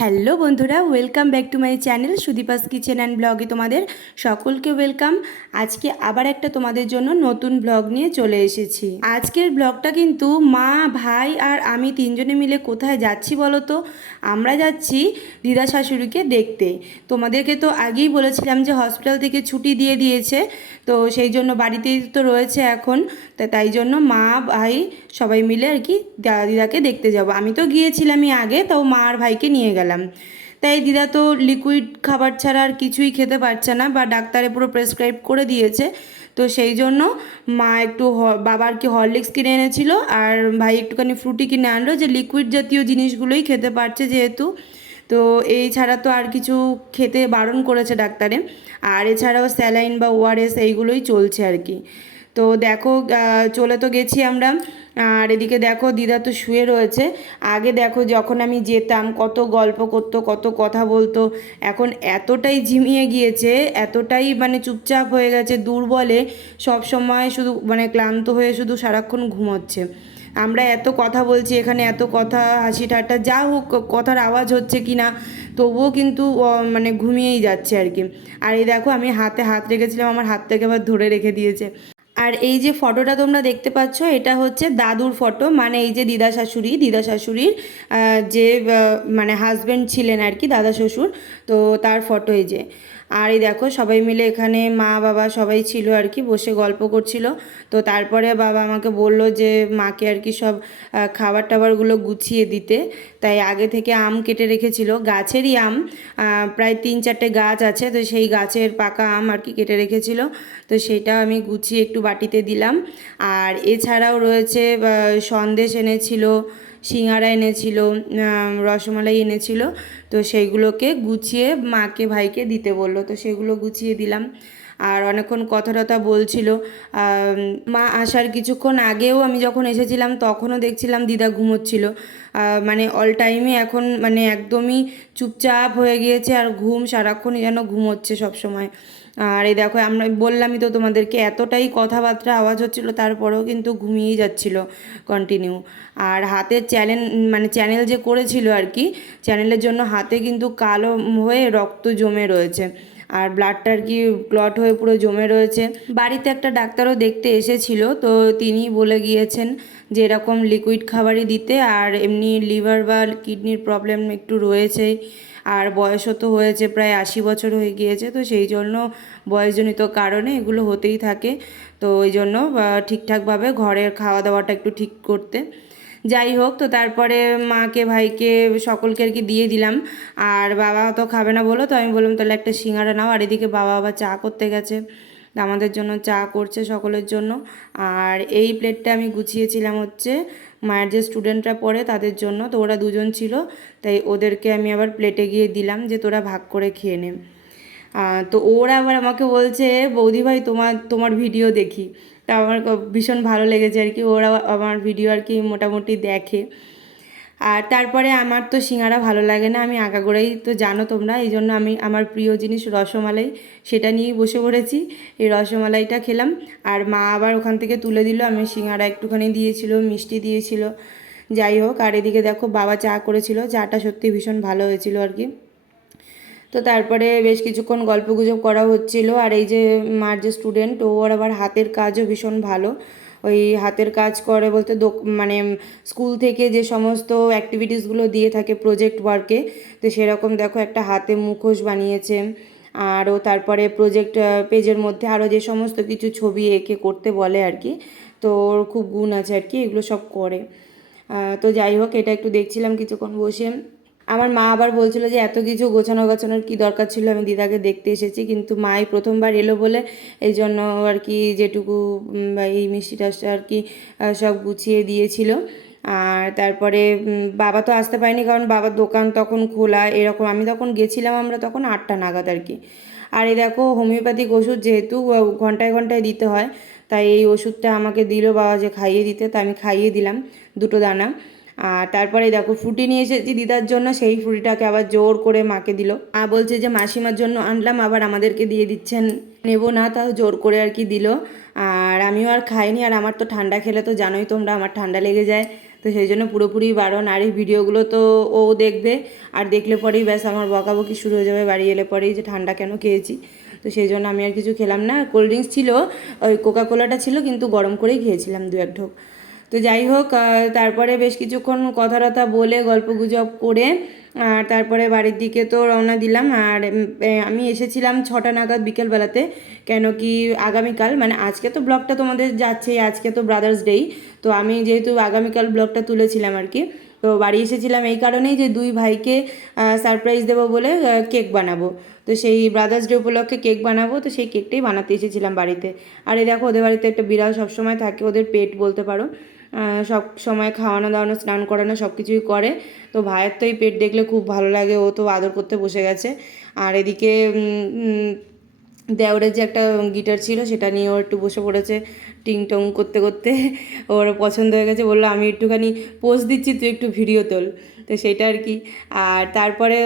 Hello বন্ধুরা welcome back to my channel Sudipa's kitchen and ব্লগে তোমাদের সকলকে ওয়েলকাম আজকে আবার একটা তোমাদের জন্য নতুন ব্লগ নিয়ে চলে এসেছি। আজকের ব্লগটা কিন্তু মা, ভাই আর আমি তিনজনে মিলে কোথায় যাচ্ছি বলো তো আমরা যাচ্ছি দিদা শাশুড়িকে দেখতে। তোমাদেরকে তো আগেই বলেছিলাম যে হসপিটাল থেকে ছুটি দিয়ে দিয়েছে, তো সেই জন্য বাড়িতেই তো রয়েছে এখন। তা তাই জন্য মা, ভাই সবাই মিলে আর কি দিদাকে দেখতে যাব। আমি তো গিয়েছিলামই আগে তাও মা আর ভাইকে নিয়ে গেলাম। তাই দিদা তো লিকুইড খাবার ছাড়া আর কিছুই খেতে পারছে না বা ডাক্তারে পুরো প্রেসক্রাইব করে দিয়েছে। তো সেই জন্য মা একটু হ- বাবা কি হরলিক্স কিনে এনেছিল আর ভাই একটুখানি ফ্রুটি কিনে আনলো যে লিকুইড জাতীয় জিনিসগুলোই খেতে পারছে যেহেতু। তো এই ছাড়া তো আর কিছু খেতে বারণ করেছে ডাক্তারে। আর এছাড়াও স্যালাইন বা ওআরএস এইগুলোই চলছে আর কি। তো দেখো চলে তো গেছি আমরা। আর এদিকে দেখো দিদা তো শুয়ে রয়েছে। আগে দেখো যখন আমি যেতাম, কত গল্প করতো, কত কথা বলতো, এখন এতটাই ঝিমিয়ে গিয়েছে, এতটাই মানে চুপচাপ হয়ে গেছে, দুর্বলে, সব সময় শুধু মানে ক্লান্ত হয়ে শুধু সারাক্ষণ ঘুমোচ্ছে। আমরা এত কথা বলছি এখানে, এত কথা, হাসি ঠাট্টা, যা হোক, কথার আওয়াজ হচ্ছে কি না, তবুও কিন্তু মানে ঘুমিয়েই যাচ্ছে আর কি। আর এই দেখো আমি হাতে হাত রেখেছিলাম, আমার হাত থেকে আবার ধরে রেখে দিয়েছে। আর এই যে ফটোটা তোমরা দেখতে পাচ্ছ, এটা হচ্ছে দাদুর ফটো। মানে এই যে দিদা শাশুড়ি, দিদা শাশুড়ির যে মানে হাজব্যান্ড ছিলেন আর কি, দাদা শ্বশুর। তো তার ফটো এই যে। আর এই দেখো, সবাই মিলে এখানে মা, বাবা সবাই ছিল আর কি, বসে গল্প করছিল। তো তারপরে বাবা আমাকে বলল যে, মাকে আর কি সব খাবার টাবারগুলো গুছিয়ে দিতে। তাই আগে থেকে আম কেটে রেখেছিল। গাছেরই আম প্রায় তিন চারটে গাছ আছে, তো সেই গাছের পাকা আম আর কি কেটে রেখেছিল। তো সেটা আমি গুছিয়ে একটু বাটিতে দিলাম। আর এছাড়াও রয়েছে সন্দেশ এনেছিল সিঙ্গারা এনেছিল রসমালাই এনেছিল, তো সেইগুলোকে গুছিয়ে মাকে, ভাইকে দিতে বলল। তো সেগুলো গুছিয়ে দিলাম। আর অনেকক্ষণ কথা টথা বলছিল মা আসার কিছুক্ষণ আগেও আমি যখন এসেছিলাম তখনও দেখছিলাম দিদা ঘুমোচ্ছিল। মানে অল টাইমে এখন মানে একদমই চুপচাপ হয়ে গিয়েছে আর ঘুম সারাক্ষণই যেন ঘুমোচ্ছে সবসময়। আর এই দেখো, আমরা বললামই তো তোমাদেরকে, এতটাই কথাবার্তা আওয়াজ হচ্ছিল তারপরেও কিন্তু ঘুমিয়েই যাচ্ছিল কন্টিনিউ আর হাতের চ্যানেল মানে চ্যানেল যে করেছিল আর কি চ্যানেলের জন্য হাতে কিন্তু কালো হয়ে রক্ত জমে রয়েছে। আর ব্লাডটা আর কি ক্লট হয়ে পুরো জমে রয়েছে। বাড়িতে একটা ডাক্তারও দেখতে এসেছিল, তো তিনি বলে গিয়েছেন যে এরকম লিকুইড খাবারই দিতে, আর এমনি লিভার বা কিডনির প্রবলেম একটু রয়েছেই। আর বয়সও তো হয়েছে, প্রায় আশি বছর হয়ে গিয়েছে, তো সেই জন্য বয়সজনিত কারণে এগুলো হতেই থাকে। তো ওই জন্য ঠিকঠাকভাবে ঘরের খাওয়া দাওয়াটা একটু ঠিক করতে। যাই হোক তো তারপরে মাকে, ভাইকে সকলকে আর কি দিয়ে দিলাম। আর বাবা তো খাবে না বলো, তো আমি বললাম তাহলে একটা সিঙ্গারা নাও। আর এদিকে বাবা আবার চা করতে গেছে। আমাদের জন্য চা করছে সকলের জন্য। আর এই প্লেটটা আমি গুছিয়েছিলাম হচ্ছে মায়ের যে স্টুডেন্টরা পড়ে তাদের জন্য। তো ওরা দুজন ছিল, তাই ওদেরকে আমি আবার প্লেটে গিয়ে দিলাম যে তোরা ভাগ করে খেয়ে নে। তো ওরা আবার আমাকে বলছে, বৌদি ভাই, তোমার তোমার ভিডিও দেখি। তা আমার ভীষণ ভালো লেগেছে আর কি। ওরা আমার ভিডিও আর কি মোটামুটি দেখে। আর তারপরে আমার তো সিঙ্গারা ভালো লাগে না, আমি আগাগোড়াই তো জানো তোমরা, এই জন্য আমি আমার প্রিয় জিনিস রসমালাই, সেটা নিয়েই বসে পড়েছি। এই রসমালাইটা খেলাম। আর মা আবার ওখান থেকে তুলে দিল, আমি সিঙ্গারা একটুখানি দিয়েছিল, মিষ্টি দিয়েছিল। যাই হোক, আর এদিকে দেখো বাবা চা করেছিল, চাটা সত্যি ভীষণ ভালো হয়েছিল আর কি। তো তারপরে বেশ কিছুক্ষণ গল্প গুজব করা হচ্ছিল। আর এই যে মার যে স্টুডেন্ট ওর আবার হাতের কাজও ভীষণ ভালো। ওই হাতের কাজ করে বলতে দোক- মানে স্কুল থেকে যে সমস্ত অ্যাক্টিভিটিসগুলো দিয়ে থাকে প্রজেক্ট ওয়ার্কে তো সেরকম দেখো একটা হাতে মুখোশ বানিয়েছে। আরও তারপরে প্রজেক্ট পেজের মধ্যে আরও যে সমস্ত কিছু ছবি এঁকে করতে বলে আর কি, তো ওর খুব গুণ আছে আর কি, এগুলো সব করে। তো যাই হোক, এটা একটু দেখছিলাম কিছুক্ষণ বসে। আমার মা আবার বলছিল যে, এত কিছু গোছানো গোছানোর কি দরকার ছিল? আমি দিদাকে দেখতে এসেছি, কিন্তু মাই প্রথমবার এলো বলে এই জন্য আর কি যেটুকু এই মিষ্টি টাষ্টা আর কি সব গুছিয়ে দিয়েছিল। আর তারপরে বাবা তো আসতে পারেনি, কারণ বাবার দোকান তখন খোলা, এরকম আমি তখন গেছিলাম আমরা তখন আটটা নাগাদ আর কি। আর এই দেখো, হোমিওপ্যাথিক ওষুধ যেহেতু ঘন্টায় ঘন্টায় দিতে হয়, তাই এই ওষুধটা আমাকে দিল বাবা যে খাইয়ে দিতে তা আমি খাইয়ে দিলাম দুটো দানা। আর তারপরে দেখো ফুটি নিয়ে এসেছি দিদার জন্য, সেই ফ্রুটিটাকে আবার জোর করে মাকে দিল। আর বলছে যে, মাসিমার জন্য আনলাম, আবার আমাদেরকে দিয়ে দিচ্ছেন। নেব না, তাও জোর করে আর কি দিল। আর আমিও আর খাইনি, আর আমার তো ঠান্ডা খেলে তো জানোই তোমরা, আমার ঠান্ডা লেগে যায়। তো সেই জন্য পুরোপুরি বারণ, আর এই ভিডিওগুলো তো ও দেখবে। আর দেখলে পরেই ব্যাস, আমার বকাবকি শুরু হয়ে যাবে, বাড়ি এলে পরেই যে ঠান্ডা কেন খেয়েছি। তো সেই জন্য আমি আর কিছু খেলাম না। কোল্ড ড্রিঙ্কস ছিল, ওই কোকা কোলাটা ছিল, কিন্তু গরম করেই খেয়েছিলাম দু এক ঢোক। তো যাই হোক তারপরে বেশ কিছুক্ষণ কথা টথা বলে গল্প গুজব করে, আর তারপরে বাড়ির দিকে তো রওনা দিলাম। আর আমি এসেছিলাম ছটা নাগাদ বিকেলবেলাতে, কেন কি আগামীকাল মানে আজকে তো ব্লগটা তোমাদের যাচ্ছেই, আজকে তো ব্রাদার্স ডেই তো আমি যেহেতু আগামীকাল ব্লগটা তুলেছিলাম আর কি, তো বাড়ি এসেছিলাম এই কারণেই যে দুই ভাইকে সারপ্রাইজ দেবো বলে কেক বানাবো। তো সেই ব্রাদার্স ডে উপলক্ষে কেক বানাবো, তো সেই কেকটাই বানাতে এসেছিলাম বাড়িতে। আর এই দেখো, ওদের বাড়িতে একটা বিড়াল সবসময় থাকে, ওদের পেট বলতে পারো। সব সময় খাওয়ানো, দাওয়ানো, স্নান করানো সব কিছুই করে। তো ভাইয়ের তো এই পেট দেখলে খুব ভালো লাগে, ও তো আদর করতে বসে গেছে। আর এদিকে দেওরের যে একটা গিটার ছিল, সেটা নিয়ে ও একটু বসে পড়েছে টিং টং করতে করতে। ওর পছন্দ হয়ে গেছে, বলল, আমি একটুখানি পোজ দিচ্ছি, তুই একটু ভিডিও তোল। তো সেটা আর কি। আর তারপরে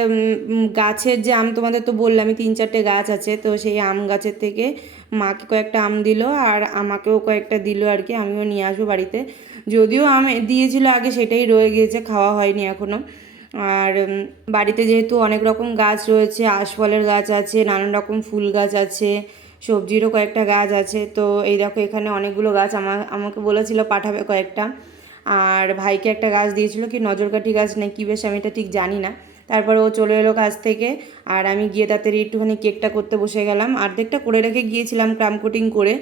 গাছের যে আম তোমাদের তো বললামই, তিন চারটে গাছ আছে, তো সেই আম গাছের থেকে মাকে কয়েকটা আম দিল, আর আমাকেও কয়েকটা দিল আর কি, আমিও নিয়ে আসব বাড়িতে। যদিও আম দিয়েছিল আগে, সেটাই রয়ে গিয়েছে, খাওয়া হয়নি এখনও আর বাড়িতে যেহেতু অনেক রকম গাছ রয়েছে আশফলের গাছ আছে, নানান রকম ফুল গাছ আছে, সবজিরও কয়েকটা গাছ আছে, তো এই দেখো এখানে অনেকগুলো গাছ আমা, আমাকে বলেছিল পাঠাবে কয়েকটা। আর ভাইকে একটা গাছ দিয়েছিল, কি নজরকাঠি গাছ নাকি কী বেশ, আমি এটা ঠিক জানি না। তারপর ও চলে এলো কাছ থেকে, আর আমি গিয়ে তাড়াতাড়ি একটুখানি কেকটা করতে বসে গেলাম। অর্ধেকটা করে রেখে গিয়েছিলাম, ক্রাম কোটিং করে।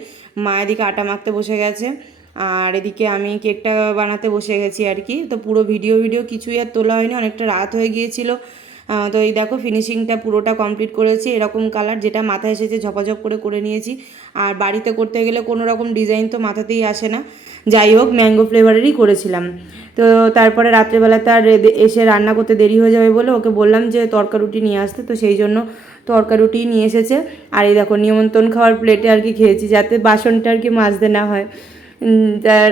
মা এদিকে আটা মাখতে বসে গেছে। আর এদিকে আমি কেকটা বানাতে বসে গেছি আর কি। তো পুরো ভিডিও ভিডিও কিছুই আর তোলা হয়নি, অনেকটা রাত হয়ে গিয়েছিল। তো এই দেখো ফিনিশিংটা পুরোটা কমপ্লিট করেছি, এরকম কালার যেটা মাথায় এসেছে ঝপাঝপ করে করে নিয়েছি। আর বাড়িতে করতে গেলে কোনো রকম ডিজাইন তো মাথাতেই আসে না। যাই হোক ম্যাঙ্গো ফ্লেভারেরই করেছিলাম। তো তারপরে রাত্রেবেলাতে আর রেদে- এসে রান্না করতে দেরি হয়ে যাবে বলে ওকে বললাম যে তরকা রুটি নিয়ে আসতে। তো সেই জন্য তরকা রুটি নিয়ে এসেছে। আর এই দেখো নিমন্ত্রণ খাওয়ার প্লেটে আর কি খেয়েছি, যাতে বাসনটা আর কি মাজতে না হয়।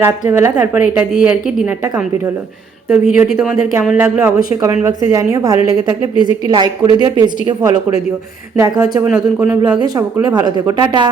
রাত্রেবেলা তারপরে এটা দিয়ে আর কি ডিনারটা কমপ্লিট হলো। তো ভিডিওটি তোমাদের কেমন লাগল অবশ্যই কমেন্ট বক্সে জানিও। ভালো লেগে থাকলে প্লিজ একটি লাইক করে দিও পেজটিকে ফলো করে দিও। দেখা হচ্ছে আবার নতুন কোনো ব্লগে সকলে ভালো থেকো। টাটা!